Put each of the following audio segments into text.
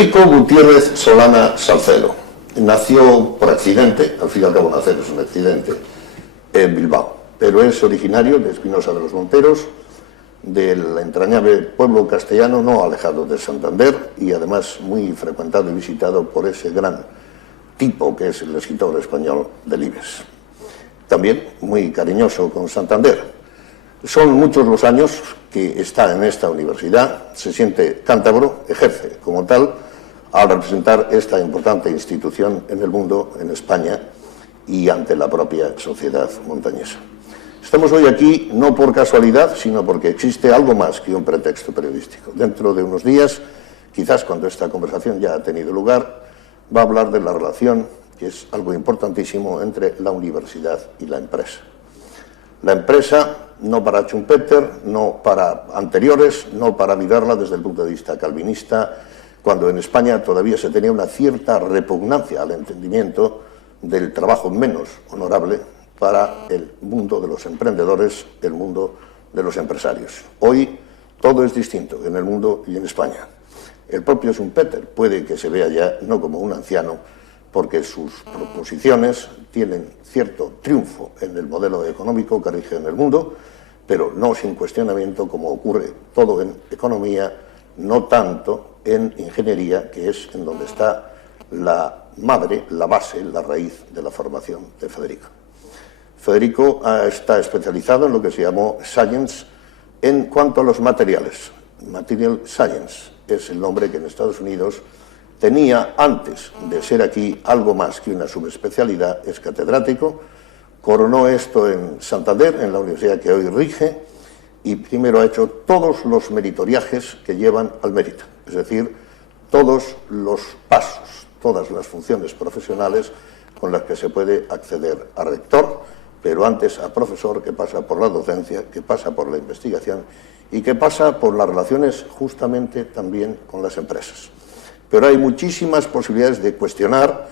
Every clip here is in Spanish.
Federico Gutiérrez Solana Salcedo nació por accidente, al fin y al cabo nacer es un accidente, en Bilbao, pero es originario de Espinosa de los Monteros, del entrañable pueblo castellano no alejado de Santander y además muy frecuentado y visitado por ese gran tipo que es el escritor español Delibes. También muy cariñoso con Santander. Son muchos los años que está en esta universidad, se siente cántabro, ejerce como tal al representar esta importante institución en el mundo, en España y ante la propia sociedad montañesa. Estamos hoy aquí no por casualidad, sino porque existe algo más que un pretexto periodístico. Dentro de unos días, quizás cuando esta conversación ya ha tenido lugar, va a hablar de la relación, que es algo importantísimo, entre la universidad y la empresa. La empresa, no para Schumpeter, no para anteriores, no para mirarla desde el punto de vista calvinista, cuando en España todavía se tenía una cierta repugnancia al entendimiento del trabajo menos honorable para el mundo de los emprendedores, el mundo de los empresarios. Hoy todo es distinto en el mundo y en España. El propio Schumpeter puede que se vea ya no como un anciano, porque sus proposiciones tienen cierto triunfo en el modelo económico que rige en el mundo, pero no sin cuestionamiento, como ocurre todo en economía, no tanto en ingeniería, que es en donde está la madre, la base, la raíz de la formación de Federico. Federico está especializado en lo que se llamó Science en cuanto a los materiales. Material Science es el nombre que en Estados Unidos tenía antes de ser aquí algo más que una subespecialidad, es catedrático, coronó esto en Santander, en la universidad que hoy rige, y primero ha hecho todos los meritoriajes que llevan al mérito, es decir, todos los pasos, todas las funciones profesionales con las que se puede acceder a rector, pero antes a profesor, que pasa por la docencia, que pasa por la investigación y que pasa por las relaciones justamente también con las empresas. Pero hay muchísimas posibilidades de cuestionar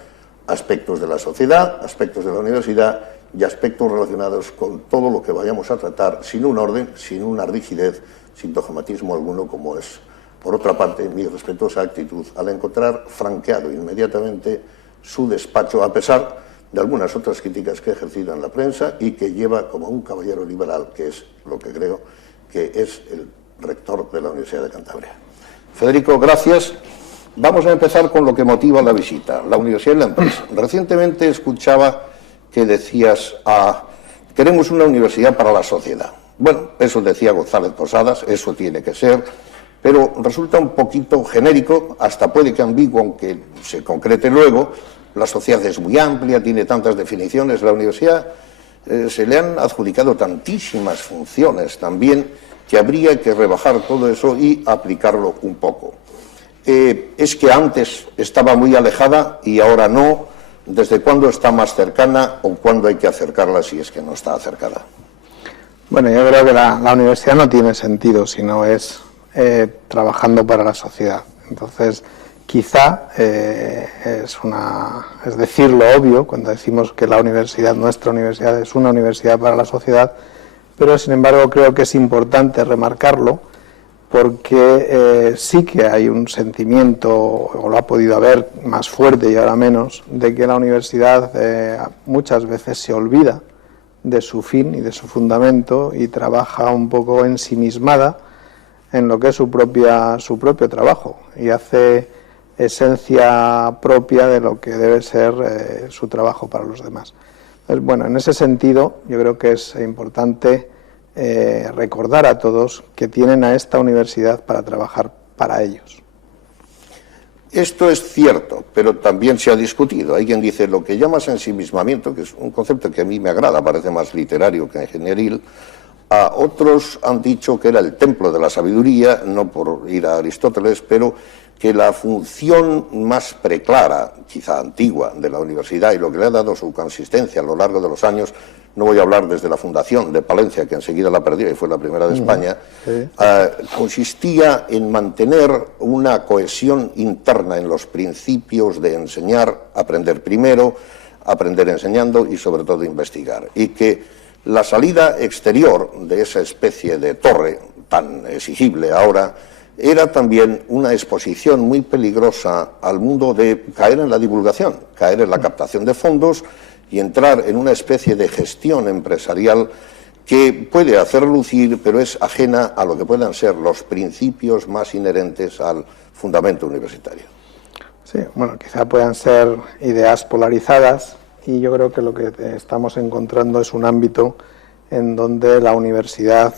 aspectos de la sociedad, aspectos de la universidad y aspectos relacionados con todo lo que vayamos a tratar sin un orden, sin una rigidez, sin dogmatismo alguno, como es, por otra parte, mi respetuosa actitud al encontrar franqueado inmediatamente su despacho, a pesar de algunas otras críticas que he ejercido en la prensa y que lleva como un caballero liberal, que es lo que creo que es el rector de la Universidad de Cantabria. Federico, gracias. Vamos a empezar con lo que motiva la visita, la universidad y la empresa. Recientemente escuchaba que decías, queremos una universidad para la sociedad. Bueno, eso decía González Posadas, eso tiene que ser, pero resulta un poquito genérico, hasta puede que ambiguo, aunque se concrete luego. La sociedad es muy amplia, tiene tantas definiciones, la universidad se le han adjudicado tantísimas funciones también que habría que rebajar todo eso y aplicarlo un poco. Es que antes estaba muy alejada y ahora no. ¿Desde cuándo está más cercana o cuándo hay que acercarla si es que no está acercada? Bueno, yo creo que la universidad no tiene sentido si no es trabajando para la sociedad. Entonces, quizá es decir lo obvio cuando decimos que la universidad, nuestra universidad, es una universidad para la sociedad, pero sin embargo creo que es importante remarcarlo porque sí que hay un sentimiento, o lo ha podido haber más fuerte y ahora menos, de que la universidad muchas veces se olvida de su fin y de su fundamento y trabaja un poco ensimismada en lo que es su propio trabajo y hace esencia propia de lo que debe ser su trabajo para los demás. Entonces, bueno, en ese sentido yo creo que es importante recordar a todos que tienen a esta universidad para trabajar para ellos. Esto es cierto, pero también se ha discutido. Hay quien dice lo que llamas ensimismamiento, que es un concepto que a mí me agrada, parece más literario que ingenieril. A otros han dicho que era el templo de la sabiduría, no por ir a Aristóteles, pero que la función más preclara, quizá antigua, de la universidad y lo que le ha dado su consistencia a lo largo de los años, no voy a hablar desde la fundación de Palencia, que enseguida la perdió y fue la primera de España, consistía en mantener una cohesión interna en los principios de enseñar, aprender primero, aprender enseñando y sobre todo investigar. Y que la salida exterior de esa especie de torre tan exigible ahora era también una exposición muy peligrosa al mundo de caer en la divulgación, caer en la captación de fondos y entrar en una especie de gestión empresarial que puede hacer lucir, pero es ajena a lo que puedan ser los principios más inherentes al fundamento universitario. Sí, bueno, quizá puedan ser ideas polarizadas y yo creo que lo que estamos encontrando es un ámbito en donde la universidad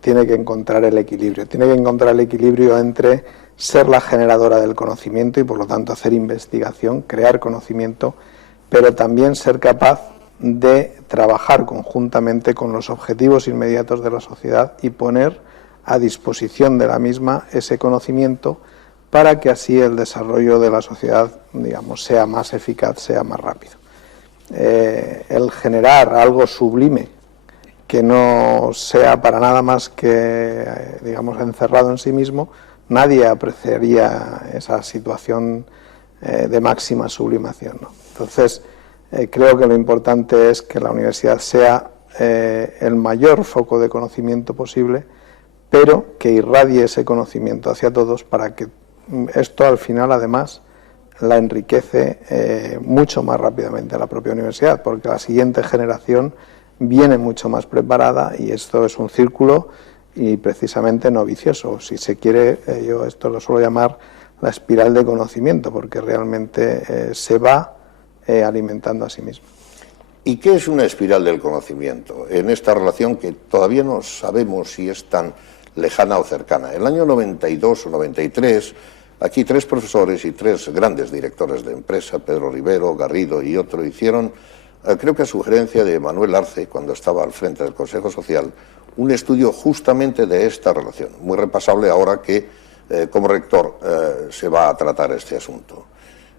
tiene que encontrar el equilibrio. Tiene que encontrar el equilibrio entre ser la generadora del conocimiento y por lo tanto hacer investigación, crear conocimiento, pero también ser capaz de trabajar conjuntamente con los objetivos inmediatos de la sociedad y poner a disposición de la misma ese conocimiento para que así el desarrollo de la sociedad, digamos, sea más eficaz, sea más rápido. El generar algo sublime que no sea para nada más que, digamos, encerrado en sí mismo, nadie apreciaría esa situación de máxima sublimación, ¿no? Entonces, creo que lo importante es que la universidad sea el mayor foco de conocimiento posible, pero que irradie ese conocimiento hacia todos para que esto al final, además, la enriquece mucho más rápidamente a la propia universidad, porque la siguiente generación viene mucho más preparada y esto es un círculo y precisamente no vicioso. Si se quiere, yo esto lo suelo llamar la espiral de conocimiento, porque realmente se va alimentando a sí mismo. ¿Y qué es una espiral del conocimiento en esta relación que todavía no sabemos si es tan lejana o cercana? En el año 92 o 93, aquí 3 profesores y 3 grandes directores de empresa, Pedro Rivero, Garrido y otro, hicieron, creo que a sugerencia de Manuel Arce, cuando estaba al frente del Consejo Social, un estudio justamente de esta relación, muy repasable ahora que como rector se va a tratar este asunto.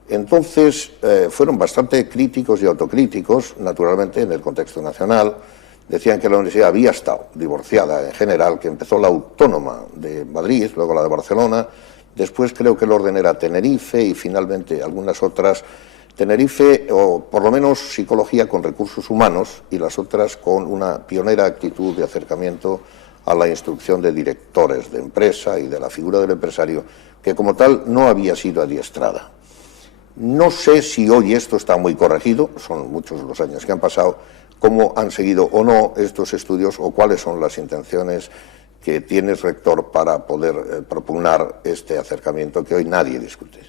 Entonces fueron bastante críticos y autocríticos, naturalmente en el contexto nacional. Decían que la universidad había estado divorciada en general, que empezó la autónoma de Madrid, luego la de Barcelona, después creo que el orden era Tenerife y finalmente algunas otras. Tenerife, o por lo menos psicología con recursos humanos, y las otras con una pionera actitud de acercamiento a la instrucción de directores de empresa y de la figura del empresario, que como tal no había sido adiestrada. No sé si hoy esto está muy corregido, son muchos los años que han pasado, cómo han seguido o no estos estudios o cuáles son las intenciones que tienes, rector, para poder propugnar este acercamiento que hoy nadie discute.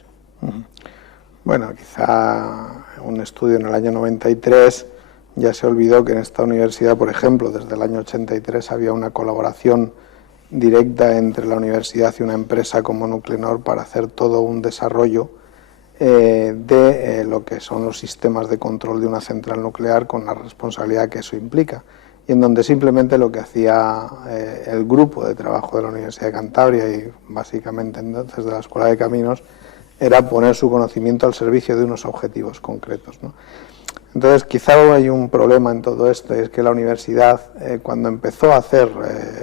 Bueno, quizá un estudio en el año 93 ya se olvidó que en esta universidad, por ejemplo, desde el año 83 había una colaboración directa entre la universidad y una empresa como Nuclenor para hacer todo un desarrollo de lo que son los sistemas de control de una central nuclear con la responsabilidad que eso implica. Y en donde simplemente lo que hacía el grupo de trabajo de la Universidad de Cantabria y básicamente entonces de la Escuela de Caminos era poner su conocimiento al servicio de unos objetivos concretos, ¿no? Entonces, quizá hay un problema en todo esto, es que la universidad, cuando empezó a hacer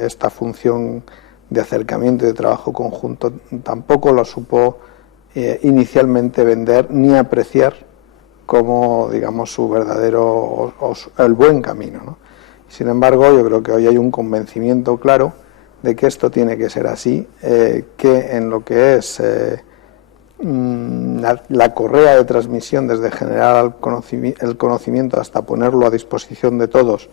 esta función de acercamiento y de trabajo conjunto, tampoco lo supo inicialmente vender ni apreciar como, digamos, su verdadero, el buen camino, ¿no? Sin embargo, yo creo que hoy hay un convencimiento claro de que esto tiene que ser así, que en lo que es la correa de transmisión desde generar el conocimiento hasta ponerlo a disposición de todos,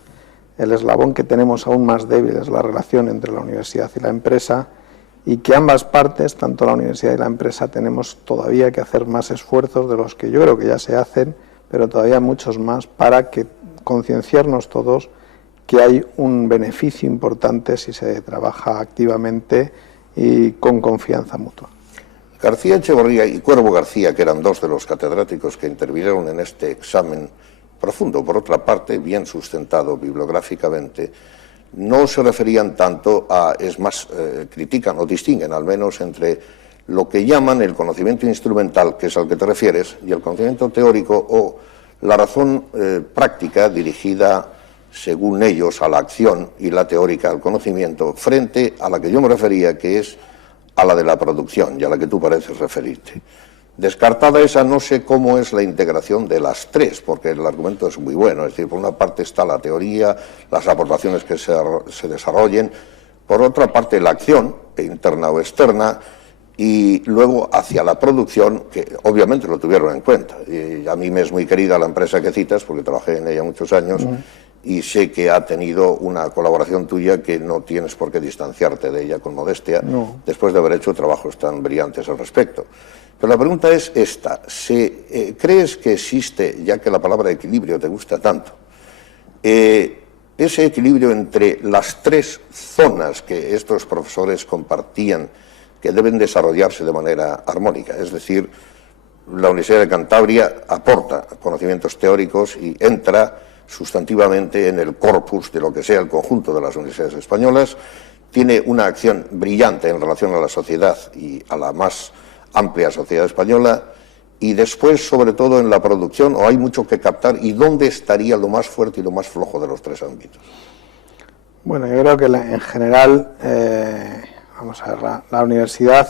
el eslabón que tenemos aún más débil es la relación entre la universidad y la empresa, y que ambas partes, tanto la universidad y la empresa, tenemos todavía que hacer más esfuerzos de los que yo creo que ya se hacen, pero todavía muchos más, para que concienciarnos todos que hay un beneficio importante si se trabaja activamente y con confianza mutua. García Echevarría y Cuervo García, que eran 2 de los catedráticos que intervinieron en este examen profundo, por otra parte, bien sustentado bibliográficamente, no se referían tanto a, es más, critican o distinguen al menos entre lo que llaman el conocimiento instrumental, que es al que te refieres, y el conocimiento teórico o la razón práctica dirigida, según ellos, a la acción, y la teórica al conocimiento, frente a la que yo me refería, que es a la de la producción y a la que tú pareces referirte. Descartada esa, no sé cómo es la integración de las 3, porque el argumento es muy bueno. Es decir, por una parte está la teoría, las aportaciones que se desarrollen, por otra parte la acción, interna o externa, y luego hacia la producción, que obviamente lo tuvieron en cuenta. Y a mí me es muy querida la empresa que citas, porque trabajé en ella muchos años, y sé que ha tenido una colaboración tuya que no tienes por qué distanciarte de ella con modestia, después de haber hecho trabajos tan brillantes al respecto. Pero la pregunta es esta: ¿crees que existe, ya que la palabra equilibrio te gusta tanto, ese equilibrio entre las tres zonas que estos profesores compartían, que deben desarrollarse de manera armónica? Es decir, la Universidad de Cantabria aporta conocimientos teóricos y entra sustantivamente en el corpus de lo que sea el conjunto de las universidades españolas, tiene una acción brillante en relación a la sociedad y a la más amplia sociedad española, y después, sobre todo, en la producción, o hay mucho que captar, y dónde estaría lo más fuerte y lo más flojo de los tres ámbitos. Bueno, yo creo que en general, vamos a ver, la universidad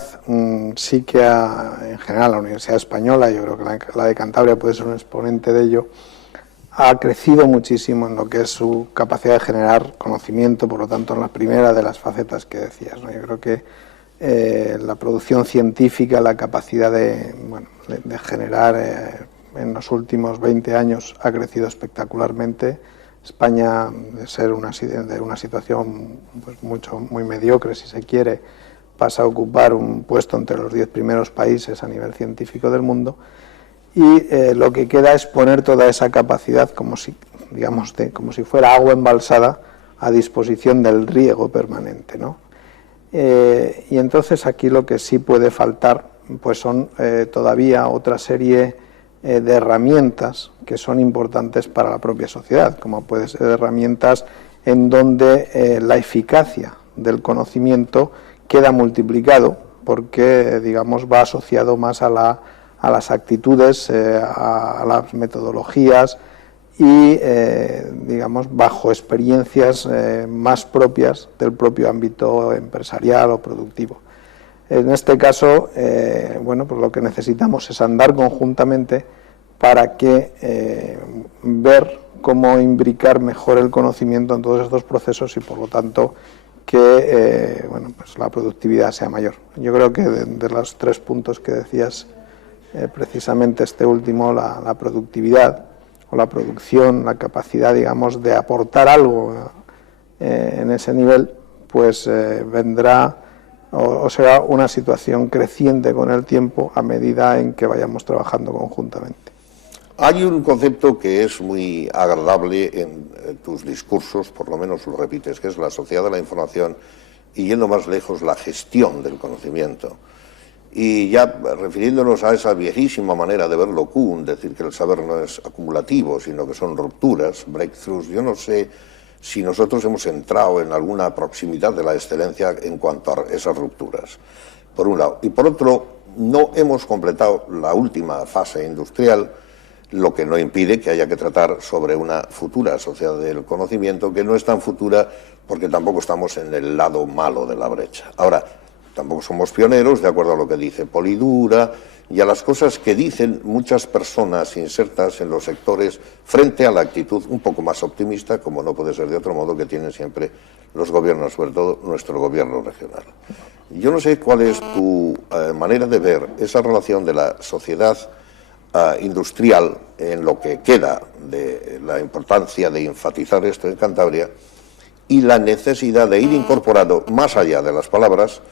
sí que en general la Universidad Española, yo creo que la de Cantabria puede ser un exponente de ello, ha crecido muchísimo en lo que es su capacidad de generar conocimiento, por lo tanto, en la primera de las facetas que decías, ¿no? Yo creo que la producción científica, la capacidad de generar en los últimos 20 años ha crecido espectacularmente. España, de ser de una situación pues muy mediocre, si se quiere, pasa a ocupar un puesto entre los 10 primeros países a nivel científico del mundo, y lo que queda es poner toda esa capacidad como si fuera agua embalsada a disposición del riego permanente, ¿no? Y entonces aquí lo que sí puede faltar pues son todavía otra serie de herramientas que son importantes para la propia sociedad, como pueden ser herramientas en donde la eficacia del conocimiento queda multiplicado, porque digamos va asociado más a las actitudes, a las metodologías y digamos bajo experiencias más propias del propio ámbito empresarial o productivo. En este caso, bueno, pues lo que necesitamos es andar conjuntamente para que ver cómo imbricar mejor el conocimiento en todos estos procesos y, por lo tanto, que bueno, pues la productividad sea mayor. Yo creo que de los tres puntos que decías, precisamente este último, la productividad o la producción, la capacidad, digamos, de aportar algo en ese nivel, pues vendrá o será una situación creciente con el tiempo a medida en que vayamos trabajando conjuntamente. Hay un concepto que es muy agradable en tus discursos, por lo menos lo repites, que es la sociedad de la información y, yendo más lejos, la gestión del conocimiento. Y ya refiriéndonos a esa viejísima manera de verlo Kuhn, decir que el saber no es acumulativo, sino que son rupturas, breakthroughs, yo no sé si nosotros hemos entrado en alguna proximidad de la excelencia en cuanto a esas rupturas, por un lado. Y por otro, no hemos completado la última fase industrial, lo que no impide que haya que tratar sobre una futura sociedad del conocimiento, que no es tan futura porque tampoco estamos en el lado malo de la brecha. Ahora, tampoco somos pioneros, de acuerdo a lo que dice Polidura y a las cosas que dicen muchas personas insertas en los sectores frente a la actitud un poco más optimista, como no puede ser de otro modo, que tienen siempre los gobiernos, sobre todo nuestro gobierno regional. Yo no sé cuál es tu manera de ver esa relación de la sociedad industrial, en lo que queda de la importancia de enfatizar esto en Cantabria, y la necesidad de ir incorporando, más allá de las palabras,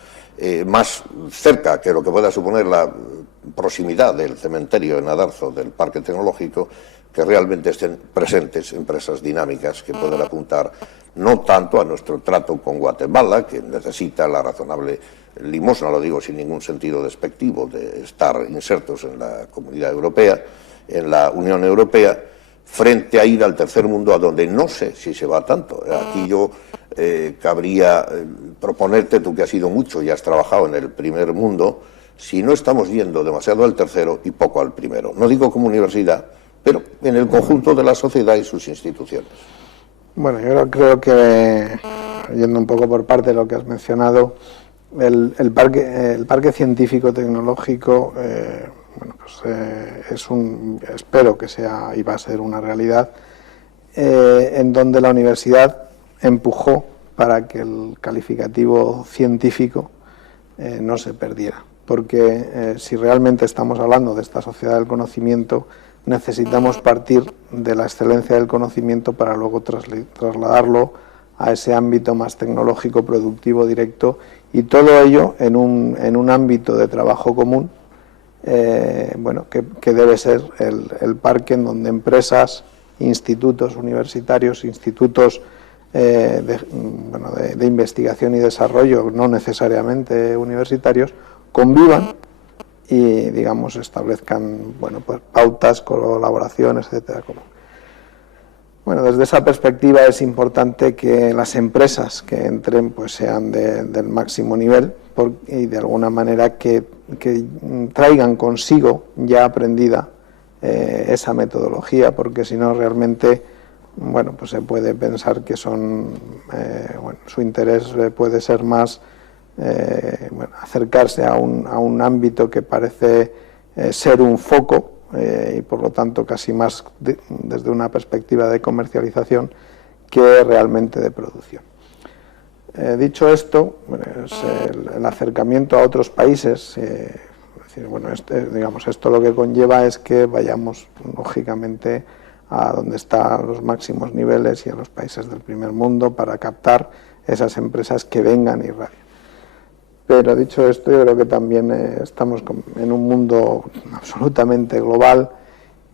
más cerca que lo que pueda suponer la proximidad del cementerio en Adarzo, del parque tecnológico, que realmente estén presentes empresas dinámicas que puedan apuntar no tanto a nuestro trato con Guatemala, que necesita la razonable limosna, lo digo sin ningún sentido despectivo, de estar insertos en la Comunidad Europea, en la Unión Europea, frente a ir al tercer mundo, a donde no sé si se va tanto. Aquí yo cabría proponerte, tú que has ido mucho y has trabajado en el primer mundo, si no estamos yendo demasiado al tercero y poco al primero. No digo como universidad, pero en el conjunto de la sociedad y sus instituciones. Bueno, yo creo que, yendo un poco por parte de lo que has mencionado, el parque científico-tecnológico bueno, pues, espero que sea y va a ser una realidad, en donde la universidad empujó para que el calificativo científico no se perdiera. Porque si realmente estamos hablando de esta sociedad del conocimiento, necesitamos partir de la excelencia del conocimiento para luego trasladarlo a ese ámbito más tecnológico, productivo, directo, y todo ello en un ámbito de trabajo común, bueno, que debe ser el parque en donde empresas, institutos universitarios, institutos de investigación y desarrollo, no necesariamente universitarios, convivan y, digamos, establezcan, bueno, pues pautas, colaboraciones, etcétera. Bueno, desde esa perspectiva es importante que las empresas que entren pues sean del máximo nivel y de alguna manera que traigan consigo ya aprendida esa metodología, porque si no realmente, bueno, pues se puede pensar que son, bueno, su interés puede ser más bueno, acercarse a un ámbito que parece ser un foco y por lo tanto casi más desde una perspectiva de comercialización que realmente de producción. Dicho esto, pues, el acercamiento a otros países, decir, bueno, digamos, esto lo que conlleva es que vayamos lógicamente a donde están los máximos niveles y a los países del primer mundo para captar esas empresas que vengan y radien. Pero dicho esto, yo creo que también estamos en un mundo absolutamente global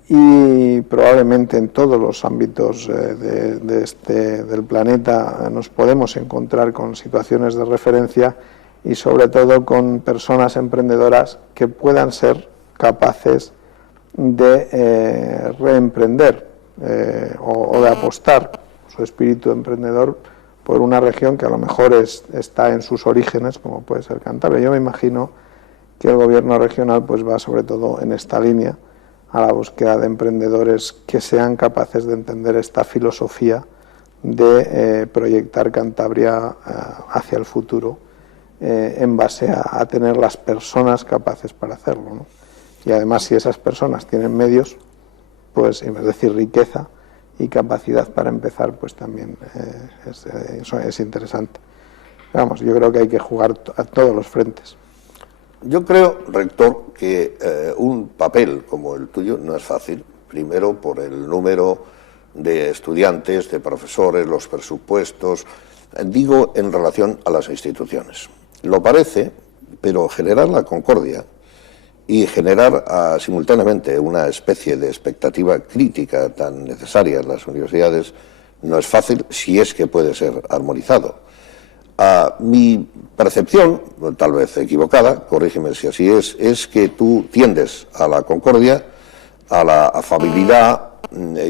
y probablemente en todos los ámbitos del planeta nos podemos encontrar con situaciones de referencia y sobre todo con personas emprendedoras que puedan ser capaces de reemprender o de apostar su espíritu emprendedor por una región que a lo mejor está en sus orígenes, como puede ser Cantabria. Yo me imagino que el gobierno regional pues va sobre todo en esta línea a la búsqueda de emprendedores que sean capaces de entender esta filosofía de proyectar Cantabria hacia el futuro en base a tener las personas capaces para hacerlo, ¿no? Y además, si esas personas tienen medios, pues es decir, riqueza y capacidad para empezar, pues también eso es interesante. Vamos, yo creo que hay que jugar a todos los frentes. Yo creo, rector, que un papel como el tuyo no es fácil, primero por el número de estudiantes, de profesores, los presupuestos, digo en relación a las instituciones. Lo parece, pero generar la concordia y generar simultáneamente una especie de expectativa crítica tan necesaria en las universidades no es fácil, si es que puede ser armonizado. Mi percepción, tal vez equivocada, corrígeme si así es que tú tiendes a la concordia, a la afabilidad,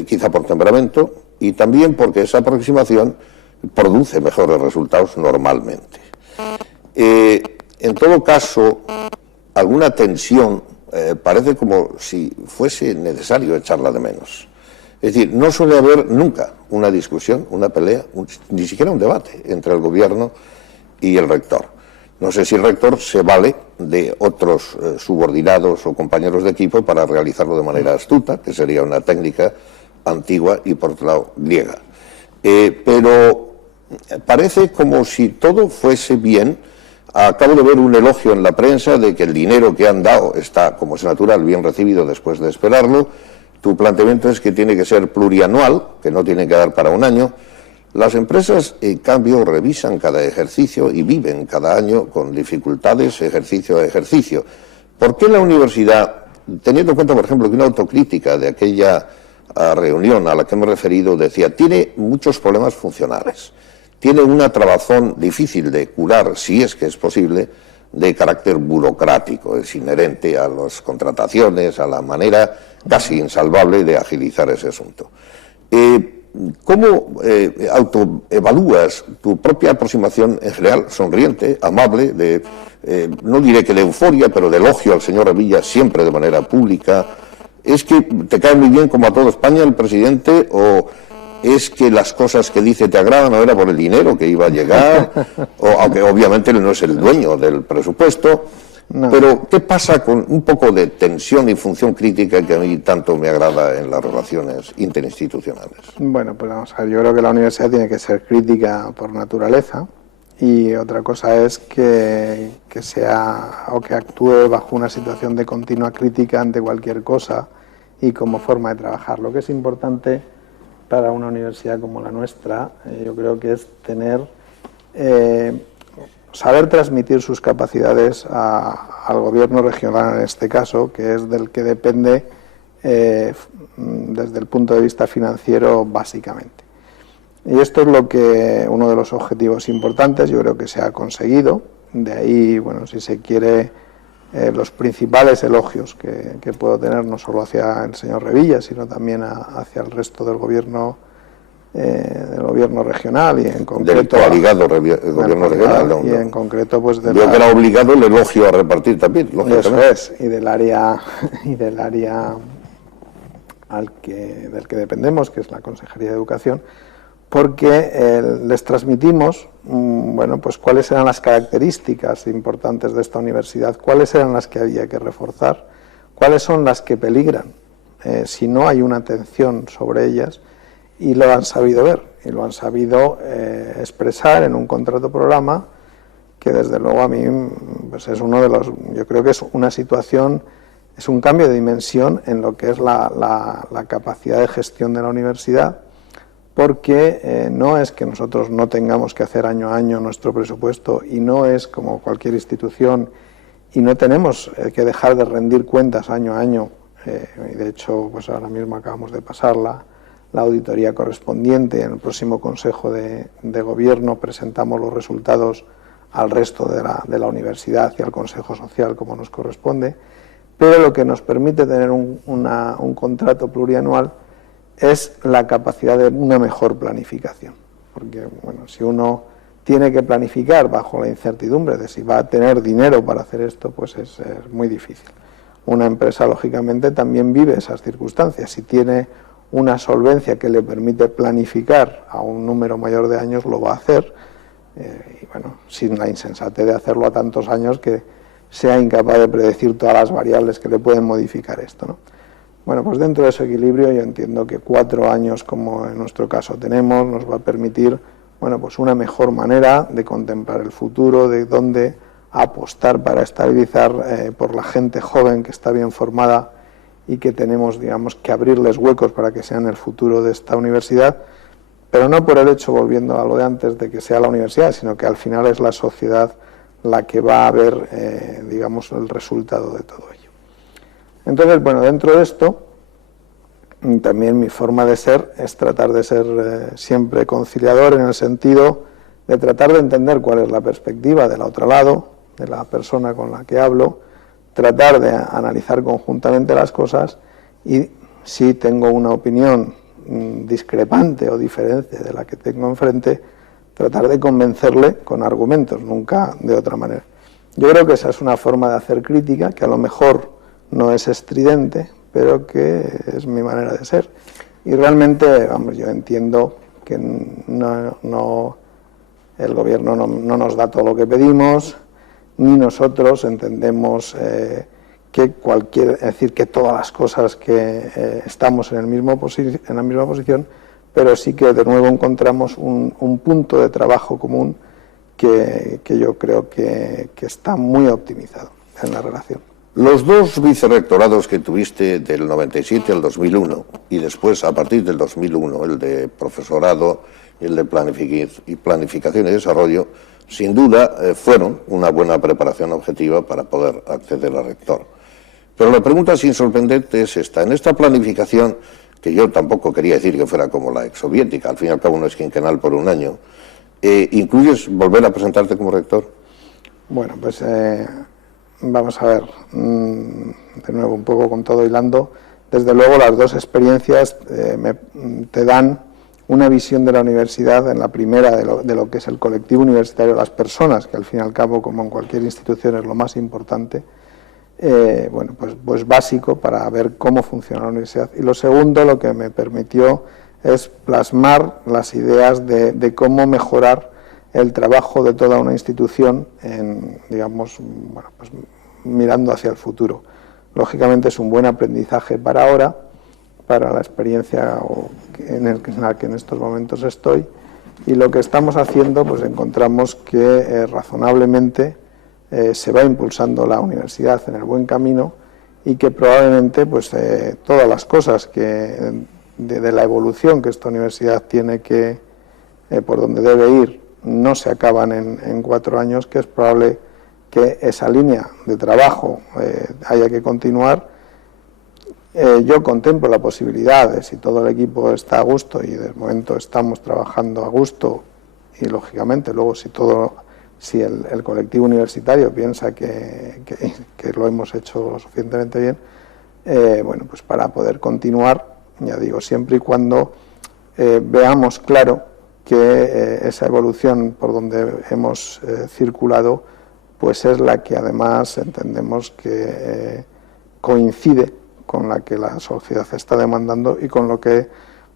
quizá por temperamento, y también porque esa aproximación produce mejores resultados normalmente. En todo caso, alguna tensión parece como si fuese necesario echarla de menos. Es decir, no suele haber nunca una discusión, una pelea, ni siquiera un debate entre el gobierno y el rector. No sé si el rector se vale de otros subordinados o compañeros de equipo para realizarlo de manera astuta, que sería una técnica antigua y por otro lado griega. Pero parece como si todo fuese bien. Acabo de ver un elogio en la prensa de que el dinero que han dado está, como es natural, bien recibido después de esperarlo. Tu planteamiento es que tiene que ser plurianual, que no tiene que dar para un año. Las empresas, en cambio, revisan cada ejercicio y viven cada año con dificultades, ejercicio a ejercicio. ¿Por qué la universidad, teniendo en cuenta, por ejemplo, que una autocrítica de aquella reunión a la que me he referido decía, tiene muchos problemas funcionales, tiene una trabazón difícil de curar, si es que es posible, de carácter burocrático, es inherente a las contrataciones, a la manera casi insalvable de agilizar ese asunto? ¿Cómo autoevalúas tu propia aproximación en general, sonriente, amable, no diré que de euforia, pero de elogio al señor Revilla siempre de manera pública? ¿Es que te cae muy bien como a toda España el presidente o es que las cosas que dice te agradan o era por el dinero que iba a llegar? Aunque obviamente él no es el dueño del presupuesto. No. Pero, ¿qué pasa con un poco de tensión y función crítica que a mí tanto me agrada en las relaciones interinstitucionales? Bueno, pues vamos a ver, yo creo que la universidad tiene que ser crítica por naturaleza y otra cosa es que sea o que actúe bajo una situación de continua crítica ante cualquier cosa y como forma de trabajar. Lo que es importante para una universidad como la nuestra, yo creo que es tener... saber transmitir sus capacidades al gobierno regional, en este caso, que es del que depende desde el punto de vista financiero básicamente. Y esto es uno de los objetivos importantes, yo creo que se ha conseguido. De ahí, bueno, si se quiere, los principales elogios que puedo tener, no solo hacia el señor Revilla, sino también hacia el resto del gobierno regional y en concreto del coaligado gobierno regional, y en concreto pues yo que era obligado el elogio a repartir también, lógicamente. Eso es, y del área del que dependemos, que es la Consejería de Educación, porque les transmitimos bueno, pues cuáles eran las características importantes de esta universidad, cuáles eran las que había que reforzar, cuáles son las que peligran si no hay una atención sobre ellas. Y lo han sabido ver, y lo han sabido expresar en un contrato programa que desde luego a mí pues es uno de los, yo creo que es una situación, es un cambio de dimensión en lo que es la capacidad de gestión de la universidad, porque no es que nosotros no tengamos que hacer año a año nuestro presupuesto y no es como cualquier institución y no tenemos que dejar de rendir cuentas año a año, y de hecho pues ahora mismo acabamos de pasarla, la auditoría correspondiente. En el próximo Consejo de Gobierno presentamos los resultados al resto de la universidad y al Consejo Social como nos corresponde, pero lo que nos permite tener un contrato plurianual es la capacidad de una mejor planificación, porque bueno, si uno tiene que planificar bajo la incertidumbre de si va a tener dinero para hacer esto, pues es muy difícil. Una empresa lógicamente también vive esas circunstancias, si tiene una solvencia que le permite planificar a un número mayor de años, lo va a hacer, y bueno, sin la insensatez de hacerlo a tantos años que sea incapaz de predecir todas las variables que le pueden modificar esto, ¿no? Bueno, pues dentro de ese equilibrio yo entiendo que 4 años, como en nuestro caso tenemos, nos va a permitir, bueno, pues una mejor manera de contemplar el futuro, de dónde apostar para estabilizar por la gente joven que está bien formada y que tenemos, digamos, que abrirles huecos para que sean el futuro de esta universidad, pero no por el hecho, volviendo a lo de antes, de que sea la universidad, sino que al final es la sociedad la que va a ver, digamos, el resultado de todo ello. Entonces, bueno, dentro de esto, también mi forma de ser es tratar de ser siempre conciliador en el sentido de tratar de entender cuál es la perspectiva del otro lado, de la persona con la que hablo, tratar de analizar conjuntamente las cosas y si tengo una opinión discrepante o diferente de la que tengo enfrente, tratar de convencerle con argumentos, nunca de otra manera. Yo creo que esa es una forma de hacer crítica que a lo mejor no es estridente, pero que es mi manera de ser. Y realmente, vamos, yo entiendo que el gobierno no nos da todo lo que pedimos, ni nosotros entendemos es decir, que todas las cosas que estamos en la misma posición, pero sí que de nuevo encontramos un punto de trabajo común que yo creo que está muy optimizado en la relación. Los 2 vicerrectorados que tuviste del 97 al 2001 y después a partir del 2001, el de profesorado y el de planificación y desarrollo, sin duda fueron una buena preparación objetiva para poder acceder a rector. Pero la pregunta sin sorprendente es esta. En esta planificación, que yo tampoco quería decir que fuera como la exsoviética, al fin y al cabo no es quinquenal por un año, ¿incluyes volver a presentarte como rector? Bueno, pues vamos a ver, de nuevo un poco con todo hilando. Desde luego las 2 experiencias te dan una visión de la universidad, en la primera de lo que es el colectivo universitario, las personas, que al fin y al cabo, como en cualquier institución, es lo más importante, bueno, pues básico para ver cómo funciona la universidad. Y lo segundo, lo que me permitió es plasmar las ideas de cómo mejorar el trabajo de toda una institución en, digamos, bueno, pues mirando hacia el futuro. Lógicamente es un buen aprendizaje para ahora, para la experiencia en la que en estos momentos estoy, y lo que estamos haciendo, pues encontramos que razonablemente se va impulsando la universidad en el buen camino, y que probablemente pues todas las cosas que de la evolución que esta universidad tiene que por donde debe ir no se acaban en 4 años, que es probable que esa línea de trabajo haya que continuar. Yo contemplo la posibilidad de, si todo el equipo está a gusto, y de momento estamos trabajando a gusto, y lógicamente luego si el colectivo universitario piensa que lo hemos hecho lo suficientemente bien, bueno, pues para poder continuar, ya digo, siempre y cuando veamos claro que esa evolución por donde hemos circulado, pues es la que además entendemos que coincide con la que la sociedad está demandando, y con lo que,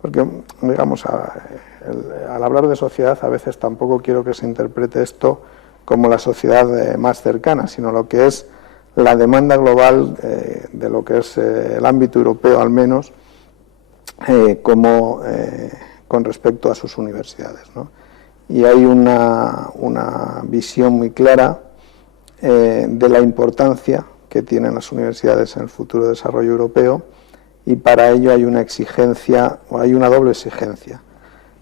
porque digamos, al hablar de sociedad a veces tampoco quiero que se interprete esto como la sociedad más cercana, sino lo que es la demanda global de lo que es el ámbito europeo, al menos, con respecto a sus universidades, ¿no? Y hay una visión muy clara de la importancia que tienen las universidades en el futuro desarrollo europeo, y para ello hay una exigencia, o hay una doble exigencia.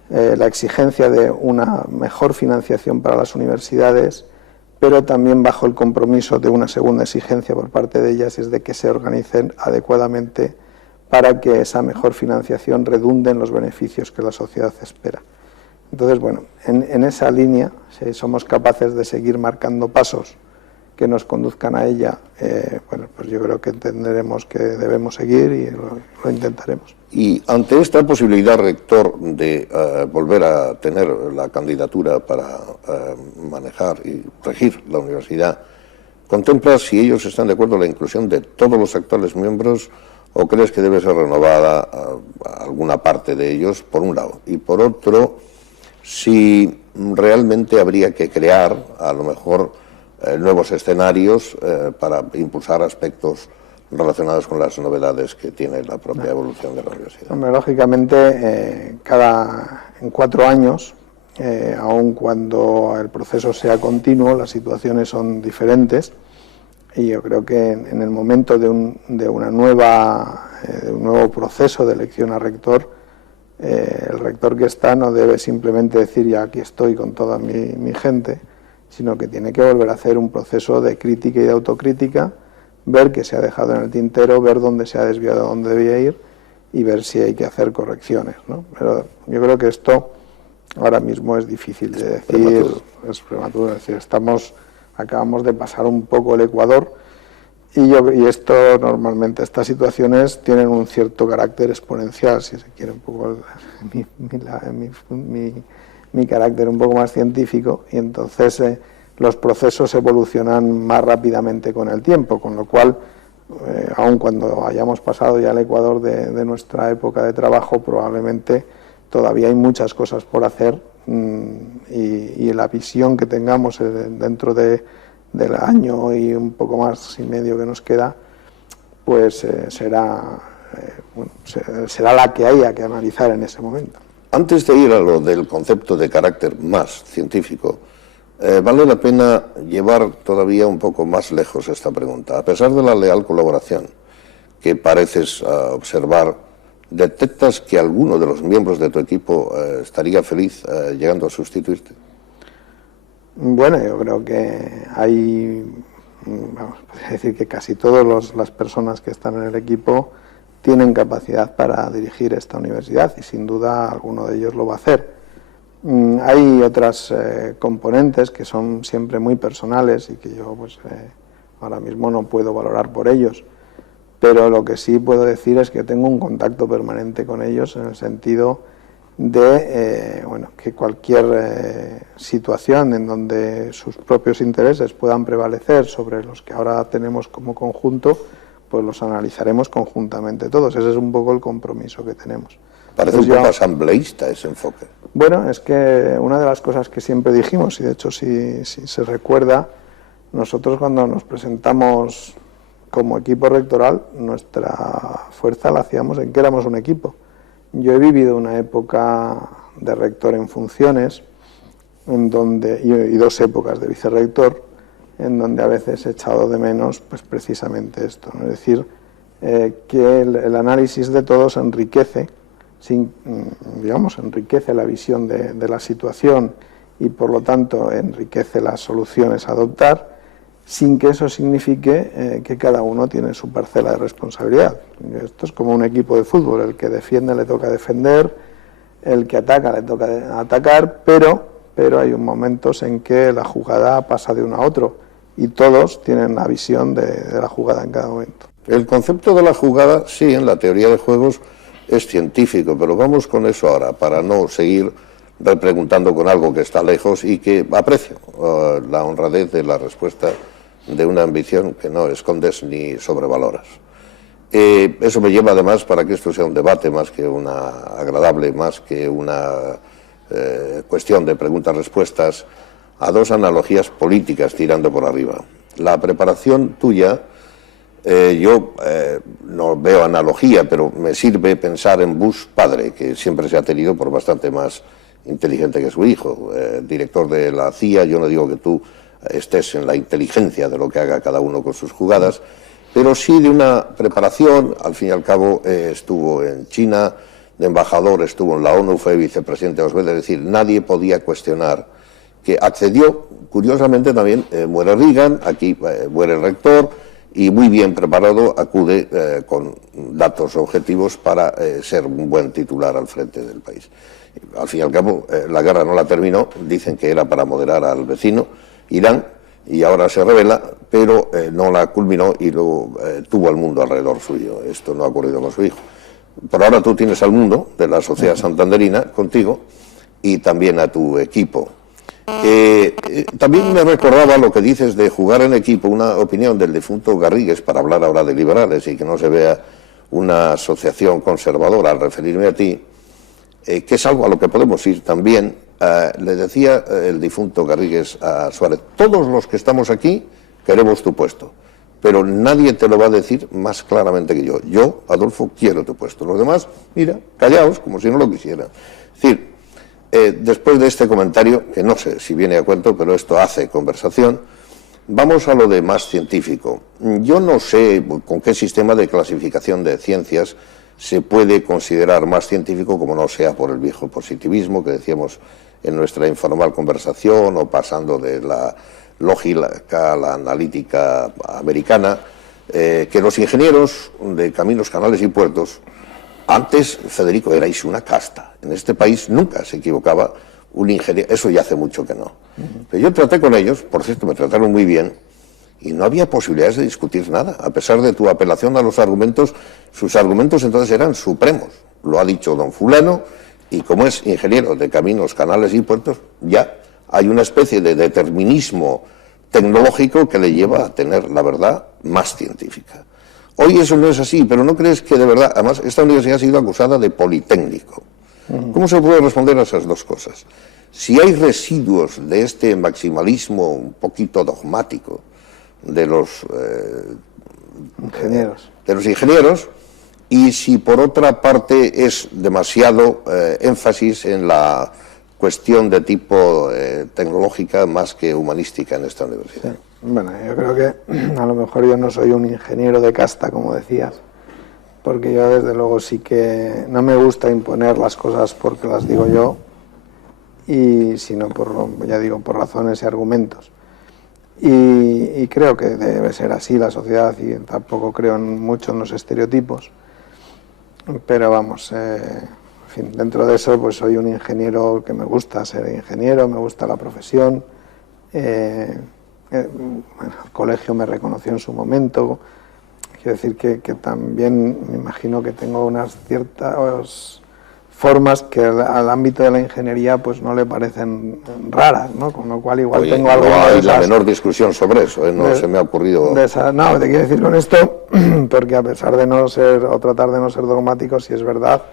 La exigencia de una mejor financiación para las universidades, pero también bajo el compromiso de una segunda exigencia por parte de ellas, es de que se organicen adecuadamente para que esa mejor financiación redunde en los beneficios que la sociedad espera. Entonces, bueno, en esa línea, si somos capaces de seguir marcando pasos que nos conduzcan a ella, bueno, pues yo creo que entenderemos que debemos seguir, y lo intentaremos. Y ante esta posibilidad, rector, de volver a tener la candidatura para manejar y regir la universidad, ¿contemplas si ellos están de acuerdo en la inclusión de todos los actuales miembros, o crees que debe ser renovada alguna parte de ellos, por un lado? Y por otro, si realmente habría que crear, a lo mejor, nuevos escenarios para impulsar aspectos relacionados con las novedades que tiene la propia evolución de la universidad. Hombre, lógicamente, en 4 años, aun cuando el proceso sea continuo, las situaciones son diferentes, y yo creo que en el momento de un nuevo proceso de elección a rector, el rector que está no debe simplemente decir ya aquí estoy con toda mi gente, sino que tiene que volver a hacer un proceso de crítica y de autocrítica, ver qué se ha dejado en el tintero, ver dónde se ha desviado, a dónde debía ir, y ver si hay que hacer correcciones, ¿no? Pero yo creo que esto ahora mismo es difícil de decir, es prematuro, es decir, acabamos de pasar un poco el Ecuador, y esto normalmente, estas situaciones tienen un cierto carácter exponencial, si se quiere, un poco mi carácter un poco más científico, y entonces los procesos evolucionan más rápidamente con el tiempo, con lo cual, aun cuando hayamos pasado ya el Ecuador de nuestra época de trabajo, probablemente todavía hay muchas cosas por hacer, y la visión que tengamos dentro del año y un poco más y medio que nos queda, pues será la que haya que analizar en ese momento. Antes de ir a lo del concepto de carácter más científico, vale la pena llevar todavía un poco más lejos esta pregunta. A pesar de la leal colaboración que pareces observar, ¿detectas que alguno de los miembros de tu equipo estaría feliz llegando a sustituirte? Bueno, yo creo que podría decir que casi todas las personas que están en el equipo tienen capacidad para dirigir esta universidad, y sin duda alguno de ellos lo va a hacer. Hay otras componentes que son siempre muy personales y que yo pues ahora mismo no puedo valorar por ellos, pero lo que sí puedo decir es que tengo un contacto permanente con ellos, en el sentido de que cualquier situación en donde sus propios intereses puedan prevalecer sobre los que ahora tenemos como conjunto, pues los analizaremos conjuntamente todos. Ese es un poco el compromiso que tenemos. Parece un poco asambleísta ese enfoque. Bueno, es que una de las cosas que siempre dijimos, y de hecho si se recuerda, nosotros cuando nos presentamos como equipo rectoral, nuestra fuerza la hacíamos en que éramos un equipo. Yo he vivido una época de rector en funciones, en donde, y 2 épocas de vicerrector, en donde a veces he echado de menos pues precisamente esto, ¿no? Es decir, que el análisis de todos enriquece, enriquece la visión de la situación y por lo tanto enriquece las soluciones a adoptar, sin que eso signifique que cada uno tiene su parcela de responsabilidad. Esto es como un equipo de fútbol, el que defiende le toca defender, el que ataca le toca atacar, pero hay momentos en que la jugada pasa de uno a otro y todos tienen la visión de la jugada en cada momento. El concepto de la jugada, sí, en la teoría de juegos es científico, pero vamos con eso ahora, para no seguir repreguntando con algo que está lejos y que aprecio la honradez de la respuesta de una ambición que no escondes ni sobrevaloras. Eso me lleva además, para que esto sea un debate más que una agradable, más que una cuestión de preguntas-respuestas, a 2 analogías políticas tirando por arriba. La preparación tuya, yo no veo analogía, pero me sirve pensar en Bush padre, que siempre se ha tenido por bastante más inteligente que su hijo, director de la CIA. Yo no digo que tú estés en la inteligencia de lo que haga cada uno con sus jugadas, pero sí de una preparación. Al fin y al cabo estuvo en China de embajador, estuvo en la ONU, fue vicepresidente de Oswald, es decir, nadie podía cuestionar que accedió. Curiosamente también muere Reagan, aquí muere el rector, y muy bien preparado acude con datos objetivos para ser un buen titular al frente del país. Al fin y al cabo, la guerra no la terminó, dicen que era para moderar al vecino, Irán, y ahora se revela, pero no la culminó y luego tuvo al mundo alrededor suyo. Esto no ha ocurrido con su hijo. Por ahora tú tienes al mundo de la sociedad santanderina contigo y también a tu equipo. También me recordaba lo que dices de jugar en equipo, una opinión del difunto Garrigues, para hablar ahora de liberales y que no se vea una asociación conservadora al referirme a ti, que es algo a lo que podemos ir también. Le decía el difunto Garrigues a Suárez: todos los que estamos aquí queremos tu puesto, pero nadie te lo va a decir más claramente que yo. Yo, Adolfo, quiero tu puesto. Los demás, mira, callaos, como si no lo quisieran. Es decir, después de este comentario, que no sé si viene a cuento, pero esto hace conversación, vamos a lo de más científico. Yo no sé con qué sistema de clasificación de ciencias se puede considerar más científico, como no sea por el viejo positivismo que decíamos en nuestra informal conversación, o pasando de la lógica a la analítica americana, que los ingenieros de caminos, canales y puertos, antes, Federico, erais una casta. En este país nunca se equivocaba un ingeniero, eso ya hace mucho que no. Pero yo traté con ellos, por cierto, me trataron muy bien, y no había posibilidades de discutir nada. A pesar de tu apelación a los argumentos, sus argumentos entonces eran supremos. Lo ha dicho don fulano, y como es ingeniero de caminos, canales y puertos, ya hay una especie de determinismo tecnológico que le lleva a tener la verdad más científica. Hoy eso no es así, pero ¿no crees que de verdad? Además, esta universidad ha sido acusada de politécnico. ¿Cómo se puede responder a esas dos cosas? Si hay residuos de este maximalismo un poquito dogmático de los ingenieros, y si por otra parte es demasiado énfasis en la cuestión de tipo tecnológica más que humanística en esta universidad. Sí. Bueno, yo creo que a lo mejor yo no soy un ingeniero de casta, como decías, porque yo desde luego sí que no me gusta imponer las cosas porque las digo yo, y sino por razones y argumentos. Y creo que debe ser así la sociedad, y tampoco creo mucho en los estereotipos. Pero vamos, en fin, dentro de eso pues soy un ingeniero que me gusta ser ingeniero, me gusta la profesión. Bueno, el colegio me reconoció en su momento. Quiero decir que también me imagino que tengo unas ciertas formas que al ámbito de la ingeniería pues no le parecen raras, ¿no? Con lo cual igual tengo algo. No hay la menor discusión sobre eso, no se me ha ocurrido. No, te quiero decir con esto, porque a pesar de no ser, o tratar de no ser dogmático, sí es verdad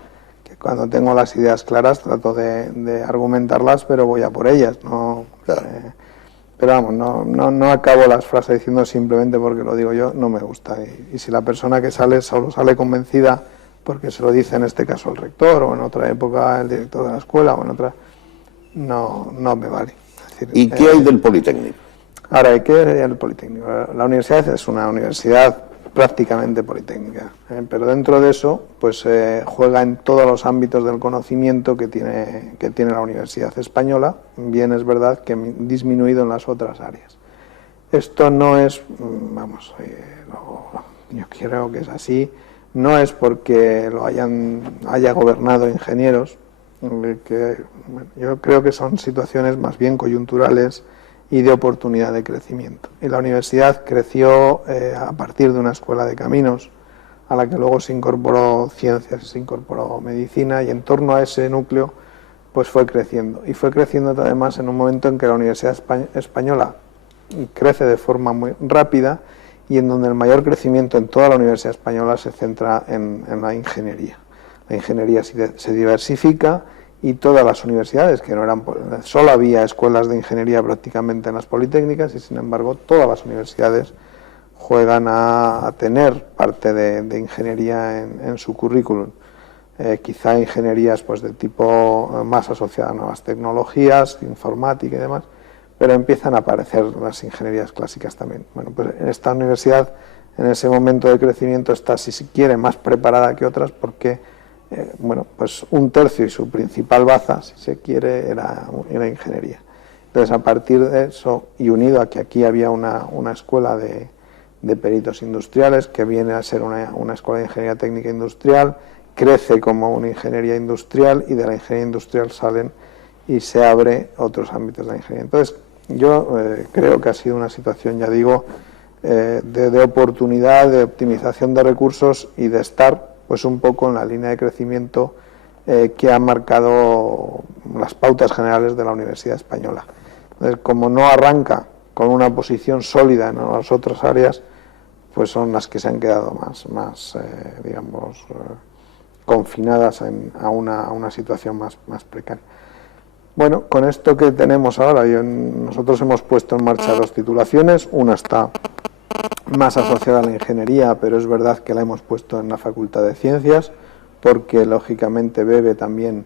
que cuando tengo las ideas claras trato de argumentarlas, pero voy a por ellas, ¿no? Claro. Pero vamos, no acabo las frases diciendo simplemente porque lo digo yo, no me gusta. Y si la persona que sale solo sale convencida porque se lo dice en este caso el rector o en otra época el director de la escuela o en otra, no me vale. Es decir, ¿y qué hay del Politécnico? Ahora, ¿qué hay del Politécnico? La universidad es una universidad prácticamente politécnica, pero dentro de eso pues juega en todos los ámbitos del conocimiento que tiene la Universidad Española. Bien es verdad que disminuido en las otras áreas. Esto no es, vamos, yo creo que es así, no es porque haya gobernado ingenieros, que yo creo que son situaciones más bien coyunturales y de oportunidad de crecimiento. Y la universidad creció a partir de una escuela de caminos, a la que luego se incorporó ciencias, se incorporó medicina, y en torno a ese núcleo pues fue creciendo. Y fue creciendo además en un momento en que la Universidad Española crece de forma muy rápida y en donde el mayor crecimiento en toda la Universidad Española se centra en la ingeniería. La ingeniería se diversifica, y todas las universidades, que no eran, solo había escuelas de ingeniería prácticamente en las politécnicas, y sin embargo todas las universidades juegan a tener parte de ingeniería en su currículum. Quizá ingenierías pues de tipo más asociada a nuevas tecnologías, informática y demás, pero empiezan a aparecer las ingenierías clásicas también. Bueno, pues esta universidad en ese momento de crecimiento está, si se quiere, más preparada que otras, porque bueno, pues un tercio y su principal baza, si se quiere, era ingeniería. Entonces, a partir de eso, y unido a que aquí había una escuela de peritos industriales, que viene a ser una escuela de ingeniería técnica industrial, crece como una ingeniería industrial, y de la ingeniería industrial salen y se abre otros ámbitos de la ingeniería. Entonces, yo creo que ha sido una situación, ya digo, de oportunidad, de optimización de recursos y de estar pues un poco en la línea de crecimiento que ha marcado las pautas generales de la Universidad Española. Entonces, como no arranca con una posición sólida en las otras áreas, pues son las que se han quedado más digamos, confinadas a una situación más precaria. Bueno, con esto que tenemos ahora, nosotros hemos puesto en marcha 2 titulaciones, una está más asociada a la ingeniería, pero es verdad que la hemos puesto en la Facultad de Ciencias, porque lógicamente bebe también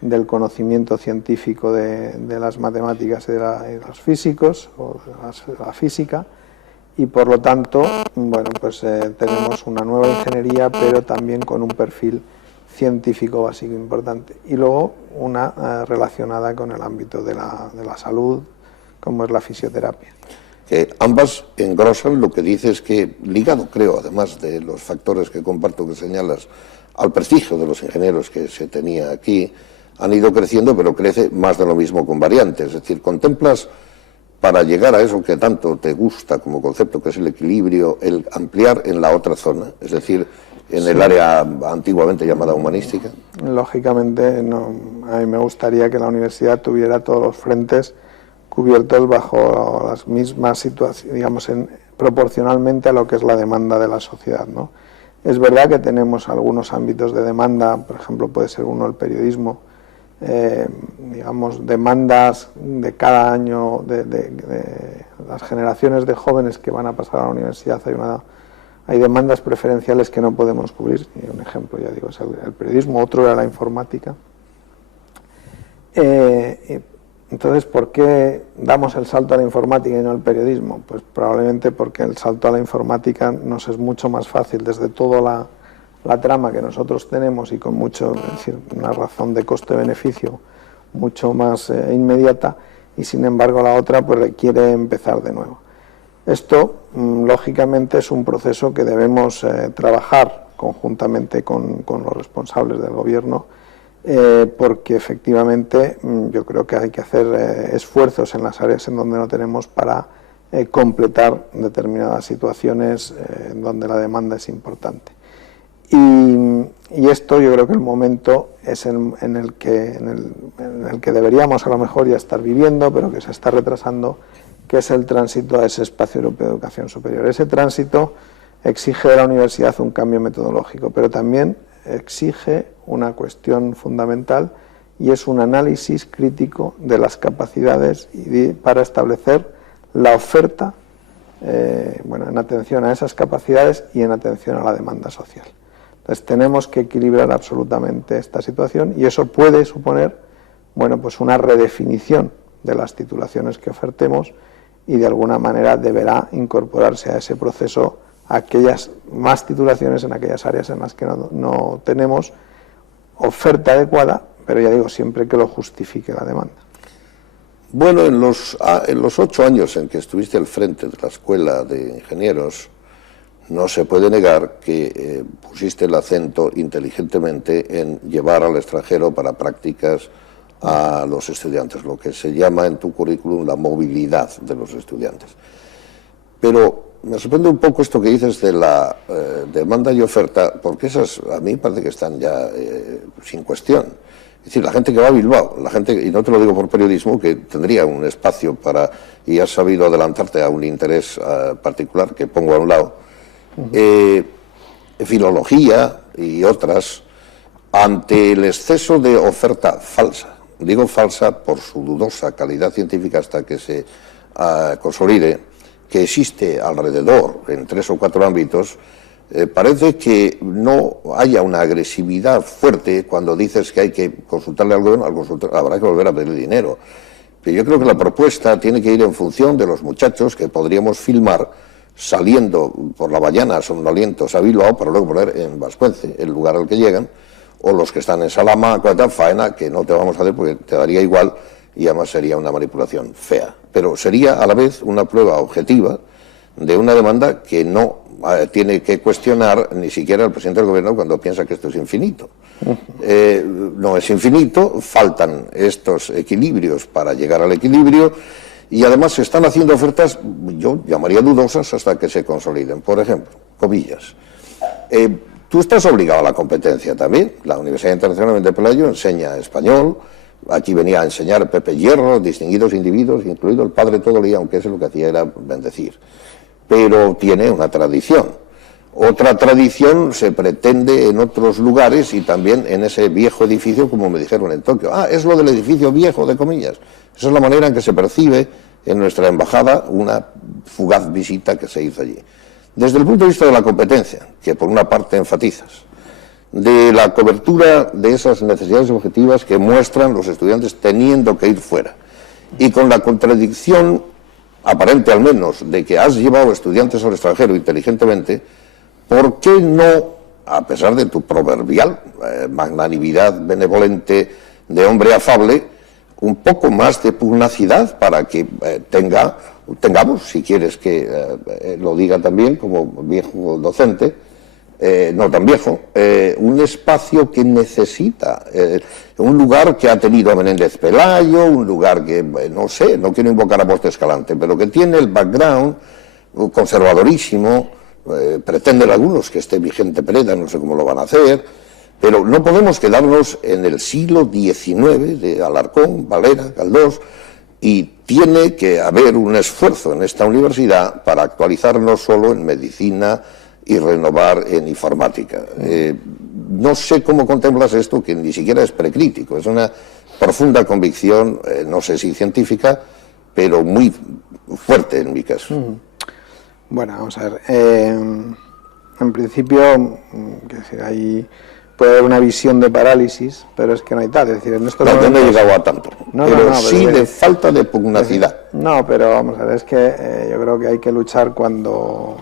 del conocimiento científico de las matemáticas y de los físicos, o de la física, y por lo tanto, bueno, pues tenemos una nueva ingeniería, pero también con un perfil científico básico importante, y luego una relacionada con el ámbito de la salud, como es la fisioterapia. Ambas engrosan lo que dices, que ligado, creo, además de los factores que comparto que señalas, al prestigio de los ingenieros que se tenía aquí, han ido creciendo, pero crece más de lo mismo con variantes. Es decir, contemplas, para llegar a eso que tanto te gusta como concepto, que es el equilibrio, el ampliar en la otra zona, es decir, en el área antiguamente llamada humanística. Lógicamente, a mí me gustaría que la universidad tuviera todos los frentes cubiertos bajo las mismas situaciones, digamos, proporcionalmente a lo que es la demanda de la sociedad, ¿no? Es verdad que tenemos algunos ámbitos de demanda, por ejemplo, puede ser uno el periodismo, digamos, demandas de cada año, de las generaciones de jóvenes que van a pasar a la universidad, hay demandas preferenciales que no podemos cubrir, y un ejemplo, ya digo, es el periodismo, otro era la informática. Entonces, ¿por qué damos el salto a la informática y no al periodismo? Pues probablemente porque el salto a la informática nos es mucho más fácil desde toda la trama que nosotros tenemos, y con mucho, es decir, una razón de coste-beneficio mucho más inmediata, y sin embargo la otra pues requiere empezar de nuevo. Esto, lógicamente, es un proceso que debemos trabajar conjuntamente con los responsables del gobierno, porque efectivamente yo creo que hay que hacer esfuerzos en las áreas en donde no tenemos para completar determinadas situaciones en donde la demanda es importante. Y esto, yo creo que el momento es en el que deberíamos a lo mejor ya estar viviendo, pero que se está retrasando, que es el tránsito a ese espacio europeo de educación superior. Ese tránsito exige de la universidad un cambio metodológico, pero también exige una cuestión fundamental, y es un análisis crítico de las capacidades para establecer la oferta, bueno, en atención a esas capacidades y en atención a la demanda social. Entonces tenemos que equilibrar absolutamente esta situación y eso puede suponer, bueno, pues una redefinición de las titulaciones que ofertemos y de alguna manera deberá incorporarse a ese proceso aquellas más titulaciones en aquellas áreas en las que no tenemos oferta adecuada, pero ya digo, siempre que lo justifique la demanda. Bueno, en los 8 años en que estuviste al frente de la Escuela de Ingenieros, no se puede negar que pusiste el acento inteligentemente en llevar al extranjero para prácticas a los estudiantes, lo que se llama en tu currículum la movilidad de los estudiantes. Pero me sorprende un poco esto que dices de la demanda y oferta, porque esas a mí parece que están ya sin cuestión. Es decir, la gente que va a Bilbao, la gente, y no te lo digo por periodismo, que tendría un espacio para, y has sabido adelantarte a un interés particular que pongo a un lado, filología y otras, ante el exceso de oferta falsa, digo falsa por su dudosa calidad científica hasta que se consolide, que existe alrededor en 3 o 4 ámbitos, parece que no haya una agresividad fuerte cuando dices que hay que consultarle al gobierno, habrá que volver a pedir dinero. Pero yo creo que la propuesta tiene que ir en función de los muchachos que podríamos filmar saliendo por la Bahiana somnolientos a Bilbao para luego poner en Vascuence, el lugar al que llegan, o los que están en Salamanca, faena que no te vamos a hacer porque te daría igual y además sería una manipulación fea. Pero sería a la vez una prueba objetiva de una demanda que no tiene que cuestionar ni siquiera el presidente del gobierno cuando piensa que esto es infinito. No es infinito, faltan estos equilibrios para llegar al equilibrio y además se están haciendo ofertas, yo llamaría dudosas hasta que se consoliden. Por ejemplo, comillas. Tú estás obligado a la competencia también. La Universidad Internacional de Pelayo enseña español. Aquí venía a enseñar Pepe Hierro, distinguidos individuos, incluido el padre Todolí, aunque ese lo que hacía era bendecir. Pero tiene una tradición. Otra tradición se pretende en otros lugares y también en ese viejo edificio, como me dijeron en Tokio. Es lo del edificio viejo, de comillas. Esa es la manera en que se percibe en nuestra embajada una fugaz visita que se hizo allí. Desde el punto de vista de la competencia, que por una parte enfatizas, de la cobertura de esas necesidades objetivas que muestran los estudiantes teniendo que ir fuera, y con la contradicción aparente al menos, de que has llevado estudiantes al extranjero inteligentemente, ¿por qué no, a pesar de tu proverbial magnanimidad benevolente de hombre afable, un poco más de pugnacidad para que tengamos, si quieres que lo diga también como viejo docente, no tan viejo, un espacio que necesita, un lugar que ha tenido a Menéndez Pelayo, un lugar que, no sé, no quiero invocar a Poste Escalante, pero que tiene el background conservadorísimo, pretenden algunos que esté vigente Pereda, no sé cómo lo van a hacer, pero no podemos quedarnos en el siglo XIX de Alarcón, Valera, Galdós, y tiene que haber un esfuerzo en esta universidad para actualizar no solo en medicina y renovar en informática. No sé cómo contemplas esto, que ni siquiera es precrítico, es una profunda convicción, no sé si científica, pero muy fuerte en mi caso. Bueno, vamos a ver. En principio, quiero decir, ahí puede haber una visión de parálisis, pero es que no hay tal. Es decir, en estos momentos... no he llegado a tanto, pero sí de falta de pugnacidad. No, pero vamos a ver, es que yo creo que hay que luchar cuando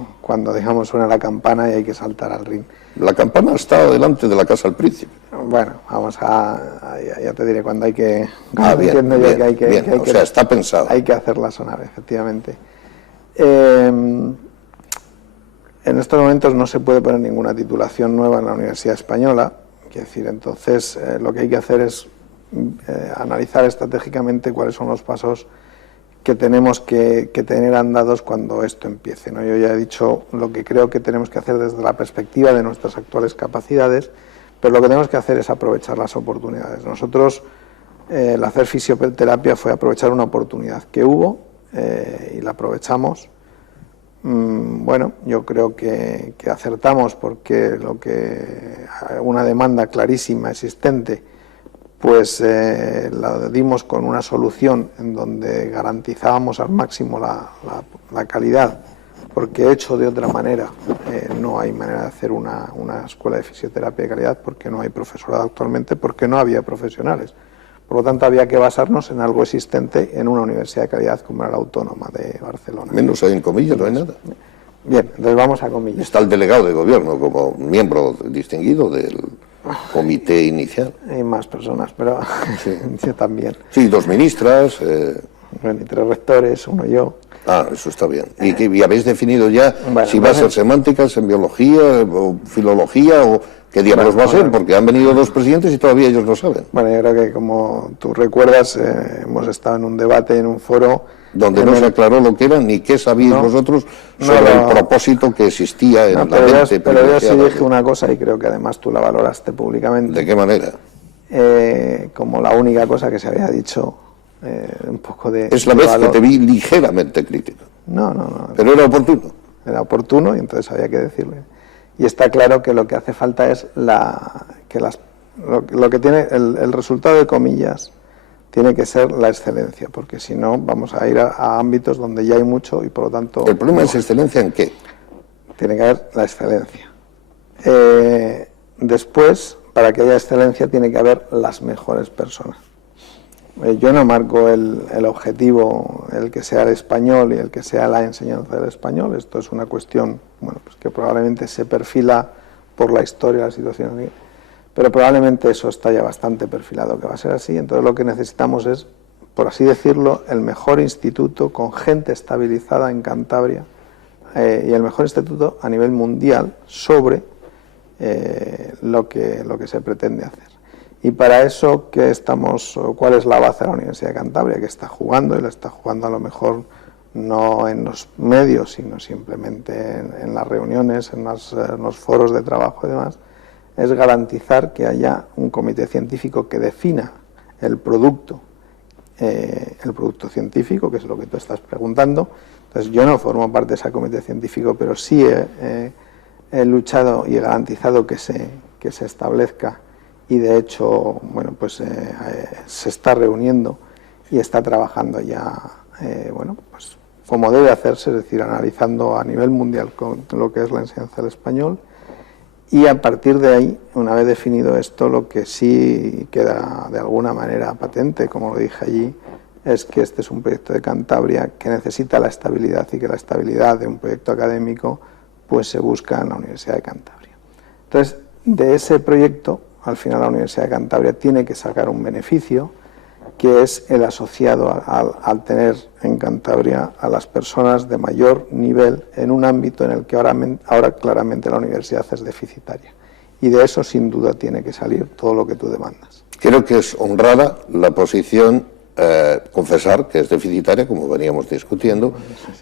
digamos, suena la campana y hay que saltar al ring. La campana está delante de la Casa del Príncipe. Bueno, ya te diré cuando hay que... Bien, o sea, está pensado. Hay que hacerla sonar, efectivamente. En estos momentos no se puede poner ninguna titulación nueva en la Universidad Española, quiero decir, entonces lo que hay que hacer es analizar estratégicamente cuáles son los pasos que tenemos que tener andados cuando esto empiece, ¿no? Yo ya he dicho lo que creo que tenemos que hacer desde la perspectiva de nuestras actuales capacidades, pero lo que tenemos que hacer es aprovechar las oportunidades. Nosotros, el hacer fisioterapia fue aprovechar una oportunidad que hubo y la aprovechamos. Bueno, yo creo que acertamos porque una demanda clarísima existente pues la dimos con una solución en donde garantizábamos al máximo la calidad, porque hecho de otra manera no hay manera de hacer una escuela de fisioterapia de calidad, porque no hay profesorado actualmente, porque no había profesionales. Por lo tanto, había que basarnos en algo existente en una universidad de calidad como era la Autónoma de Barcelona. Menos hay en Comillas, no hay nada. Bien, entonces vamos a Comillas. Está el delegado de gobierno como miembro distinguido del comité inicial. Hay más personas, pero sí. Yo también. Sí, 2 ministras. Bueno, y 3 rectores, uno yo. Ah, eso está bien. ¿Y habéis definido ya si va a ser semánticas, en biología, o filología, o qué diablos va a ser? Porque han venido 2 presidentes y todavía ellos no saben. Bueno, yo creo que como tú recuerdas, hemos estado en un debate, en un foro... Donde no se aclaró lo que era, ni qué sabíais vosotros sobre el propósito que existía en la mente. Pero yo sí dije una cosa, y creo que además tú la valoraste públicamente. ¿De qué manera? Como la única cosa que se había dicho... un poco de... Es la vez que te vi ligeramente crítico. No. Pero era oportuno. Era oportuno y entonces había que decirle. Y está claro que lo que hace falta es lo que tiene el resultado de Comillas tiene que ser la excelencia, porque si no vamos a ir a ámbitos donde ya hay mucho y por lo tanto... ¿El problema es excelencia en qué? Tiene que haber la excelencia. Después, para que haya excelencia, tiene que haber las mejores personas. Yo no marco el objetivo, el que sea el español y el que sea la enseñanza del español. Esto es una cuestión pues que probablemente se perfila por la historia, la situación, pero probablemente eso está ya bastante perfilado que va a ser así. Entonces lo que necesitamos es, por así decirlo, el mejor instituto con gente estabilizada en Cantabria y el mejor instituto a nivel mundial sobre lo que se pretende hacer. Y para eso, ¿cuál es la base de la Universidad de Cantabria? Que está jugando, y la está jugando a lo mejor no en los medios, sino simplemente en las reuniones, en los foros de trabajo y demás, es garantizar que haya un comité científico que defina el producto científico, que es lo que tú estás preguntando. Entonces, yo no formo parte de ese comité científico, pero sí he luchado y garantizado que se establezca. Y de hecho, se está reuniendo y está trabajando ya, como debe hacerse, es decir, analizando a nivel mundial con lo que es la enseñanza del español. Y a partir de ahí, una vez definido esto, lo que sí queda de alguna manera patente, como lo dije allí, es que este es un proyecto de Cantabria que necesita la estabilidad y que la estabilidad de un proyecto académico pues se busca en la Universidad de Cantabria. Entonces, de ese proyecto, al final la Universidad de Cantabria tiene que sacar un beneficio que es el asociado al tener en Cantabria a las personas de mayor nivel en un ámbito en el que ahora claramente la universidad es deficitaria. Y de eso sin duda tiene que salir todo lo que tú demandas. Creo que es honrada la posición, confesar que es deficitaria, como veníamos discutiendo,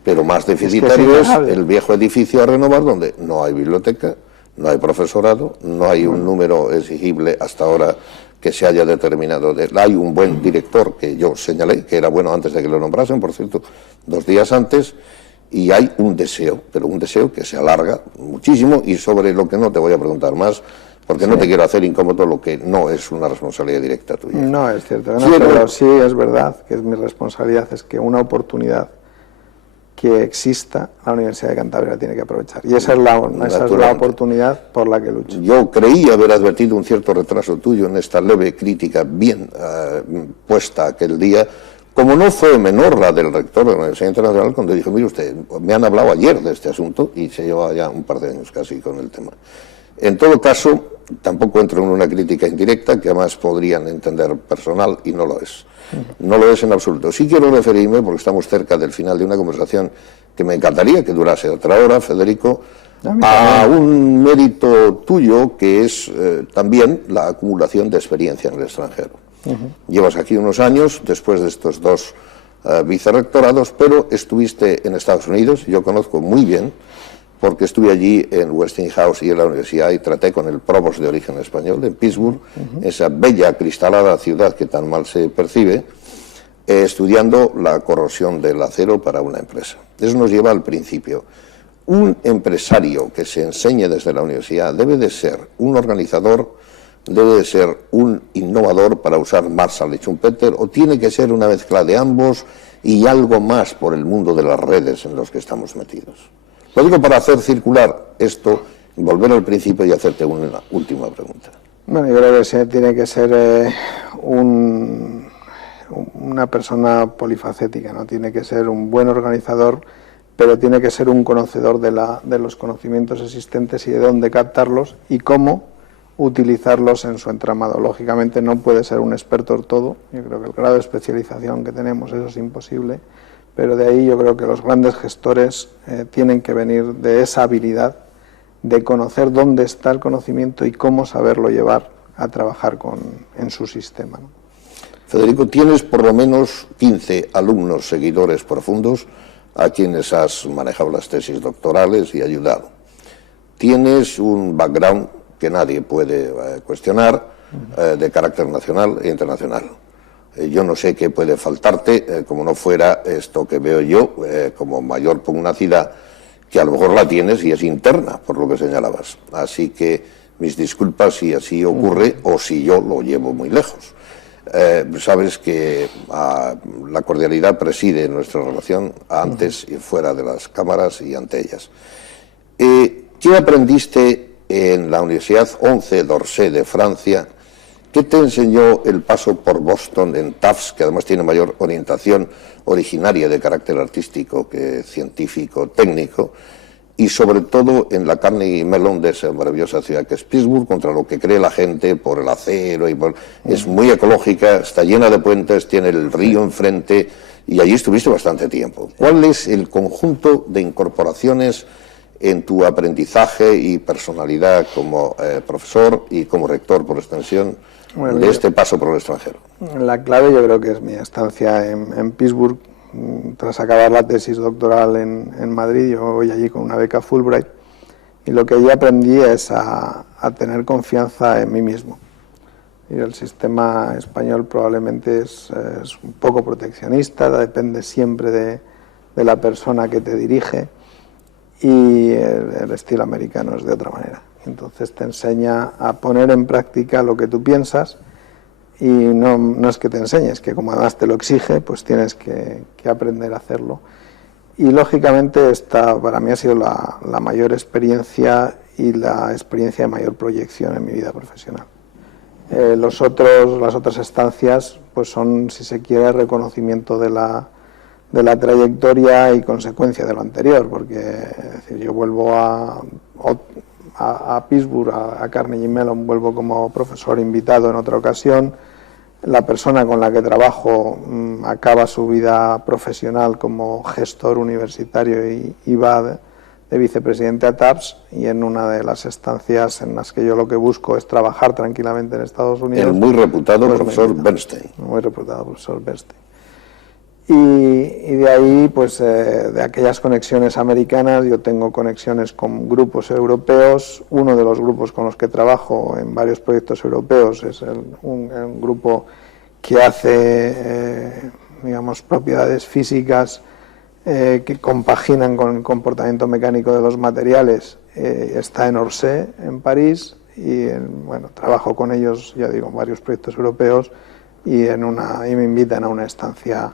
pero más deficitario es el viejo edificio a renovar donde no hay biblioteca, no hay profesorado, no hay un número exigible hasta ahora que se haya determinado. Hay un buen director que yo señalé, que era bueno antes de que lo nombrasen, por cierto, 2 días antes, y hay un deseo, pero un deseo que se alarga muchísimo y sobre lo que no te voy a preguntar más, porque no te quiero hacer incómodo lo que no es una responsabilidad directa tuya. No, es cierto, pero sí es verdad que es mi responsabilidad, es que una oportunidad que exista, la Universidad de Cantabria la tiene que aprovechar. Y esa es la oportunidad por la que lucho. Yo creí haber advertido un cierto retraso tuyo en esta leve crítica bien puesta aquel día, como no fue menor la del rector de la Universidad Internacional, cuando dijo, mire usted, me han hablado ayer de este asunto y se lleva ya un par de años casi con el tema. En todo caso, tampoco entro en una crítica indirecta, que además podrían entender personal, y no lo es. No lo es en absoluto. Sí quiero referirme, porque estamos cerca del final de una conversación que me encantaría que durase otra hora, Federico, a un mérito tuyo que es también la acumulación de experiencia en el extranjero. Llevas aquí unos años, después de estos 2 vicerrectorados, pero estuviste en Estados Unidos, yo conozco muy bien, porque estuve allí en Westinghouse y en la universidad y traté con el provost de origen español en Pittsburgh, esa bella acristalada ciudad que tan mal se percibe, estudiando la corrosión del acero para una empresa. Eso nos lleva al principio. Un empresario que se enseñe desde la universidad debe de ser un organizador debe de ser un innovador para usar Marshall y Schumpeter, o tiene que ser una mezcla de ambos y algo más por el mundo de las redes en los que estamos metidos? Lo digo para hacer circular esto, volver al principio y hacerte una última pregunta. Bueno, yo creo que tiene que ser una persona polifacética, ¿no? Tiene que ser un buen organizador, pero tiene que ser un conocedor de los conocimientos existentes y de dónde captarlos y cómo utilizarlos en su entramado. Lógicamente no puede ser un experto en todo, yo creo que el grado de especialización que tenemos, eso es imposible, pero de ahí yo creo que los grandes gestores tienen que venir de esa habilidad de conocer dónde está el conocimiento y cómo saberlo llevar a trabajar en su sistema, ¿no? Federico, tienes por lo menos 15 alumnos seguidores profundos a quienes has manejado las tesis doctorales y ayudado. Tienes un background que nadie puede cuestionar, de carácter nacional e internacional. Yo no sé qué puede faltarte, como no fuera esto que veo yo como mayor pugnacidad, que a lo mejor la tienes y es interna, por lo que señalabas. Así que mis disculpas si así ocurre o si yo lo llevo muy lejos. Sabes que la cordialidad preside nuestra relación antes y fuera de las cámaras y ante ellas. ¿Qué aprendiste en la Universidad 11 d'Orsay de Francia? ¿Qué te enseñó el paso por Boston en Tufts, que además tiene mayor orientación originaria de carácter artístico que científico, técnico? Y sobre todo en la Carnegie Mellon de esa maravillosa ciudad que es Pittsburgh, contra lo que cree la gente por el acero, es muy ecológica, está llena de puentes, tiene el río enfrente, y allí estuviste bastante tiempo. ¿Cuál es el conjunto de incorporaciones en tu aprendizaje y personalidad como profesor y como rector por extensión de este paso por el extranjero? La clave yo creo que es mi estancia en Pittsburgh. Tras acabar la tesis doctoral en Madrid, yo voy allí con una beca Fulbright, y lo que allí aprendí es a tener confianza en mí mismo. Y el sistema español probablemente es un poco proteccionista, depende siempre de la persona que te dirige, y el estilo americano es de otra manera. Entonces te enseña a poner en práctica lo que tú piensas, y no es que te enseñes, que como además te lo exige, pues tienes que aprender a hacerlo. Y lógicamente esta para mí ha sido la mayor experiencia y la experiencia de mayor proyección en mi vida profesional. Las otras estancias pues son, si se quiere, reconocimiento de la trayectoria y consecuencia de lo anterior, porque es decir, yo vuelvo a Pittsburgh, a Carnegie Mellon, vuelvo como profesor invitado en otra ocasión. La persona con la que trabajo acaba su vida profesional como gestor universitario y va de vicepresidente a Tufts, y en una de las estancias en las que yo lo que busco es trabajar tranquilamente en Estados Unidos. El muy reputado profesor Bernstein. Muy reputado profesor Bernstein. Y de ahí, pues de aquellas conexiones americanas, yo tengo conexiones con grupos europeos. Uno de los grupos con los que trabajo en varios proyectos europeos es un grupo que hace, digamos, propiedades físicas que compaginan con el comportamiento mecánico de los materiales. Está en Orsay, en París, y bueno, trabajo con ellos, ya digo, en varios proyectos europeos, y me invitan a una estancia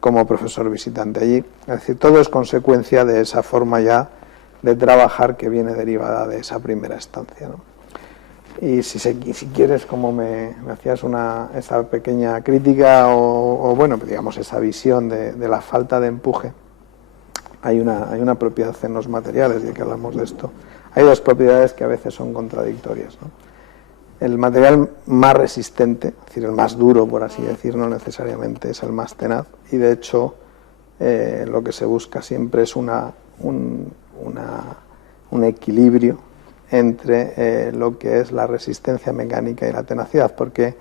como profesor visitante allí. Es decir, todo es consecuencia de esa forma ya de trabajar que viene derivada de esa primera estancia, ¿no? Y si quieres, como me hacías esa pequeña crítica o bueno, digamos esa visión de la falta de empuje, hay una propiedad en los materiales, ya que hablamos de esto. Hay dos propiedades que a veces son contradictorias, ¿no? El material más resistente, es decir, el más duro, por así decir, no necesariamente es el más tenaz, y de hecho lo que se busca siempre es un equilibrio entre lo que es la resistencia mecánica y la tenacidad, porque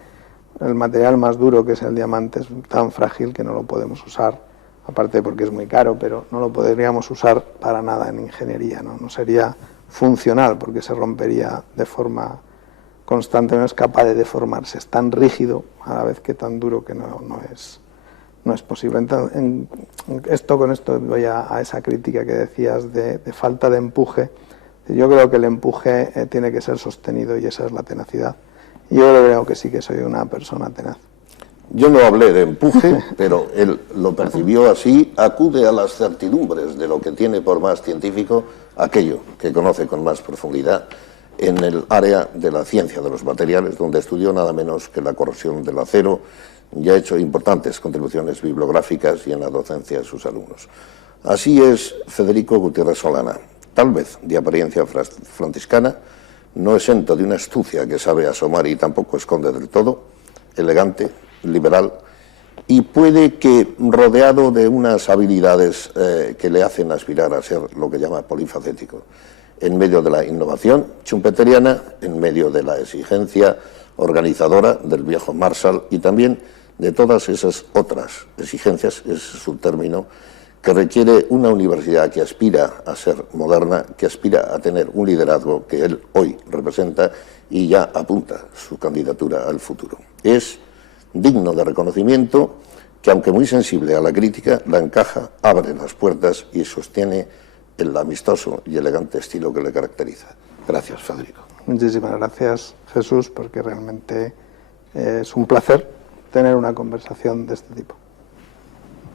el material más duro, que es el diamante, es tan frágil que no lo podemos usar, aparte porque es muy caro, pero no lo podríamos usar para nada en ingeniería, no sería funcional, porque se rompería de forma constante, no es capaz de deformarse, es tan rígido a la vez que tan duro que no es posible. Entonces, con esto voy a esa crítica que decías de falta de empuje. Yo creo que el empuje tiene que ser sostenido, y esa es la tenacidad. Yo creo que sí que soy una persona tenaz. Yo no hablé de empuje, pero él lo percibió así. Acude a las certidumbres de lo que tiene por más científico aquello que conoce con más profundidad en el área de la ciencia de los materiales, donde estudió nada menos que la corrosión del acero y ha hecho importantes contribuciones bibliográficas y en la docencia de sus alumnos. Así es Federico Gutiérrez Solana, tal vez de apariencia franciscana, no exento de una astucia que sabe asomar y tampoco esconde del todo, elegante, liberal, y puede que rodeado de unas habilidades que le hacen aspirar a ser lo que llama polifacético, en medio de la innovación schumpeteriana, en medio de la exigencia organizadora del viejo Marshall y también de todas esas otras exigencias, ese es su término, que requiere una universidad que aspira a ser moderna, que aspira a tener un liderazgo que él hoy representa y ya apunta su candidatura al futuro. Es digno de reconocimiento que, aunque muy sensible a la crítica, la encaja, abre las puertas y sostiene el amistoso y elegante estilo que le caracteriza. Gracias, Federico. Muchísimas gracias, Jesús, porque realmente es un placer tener una conversación de este tipo.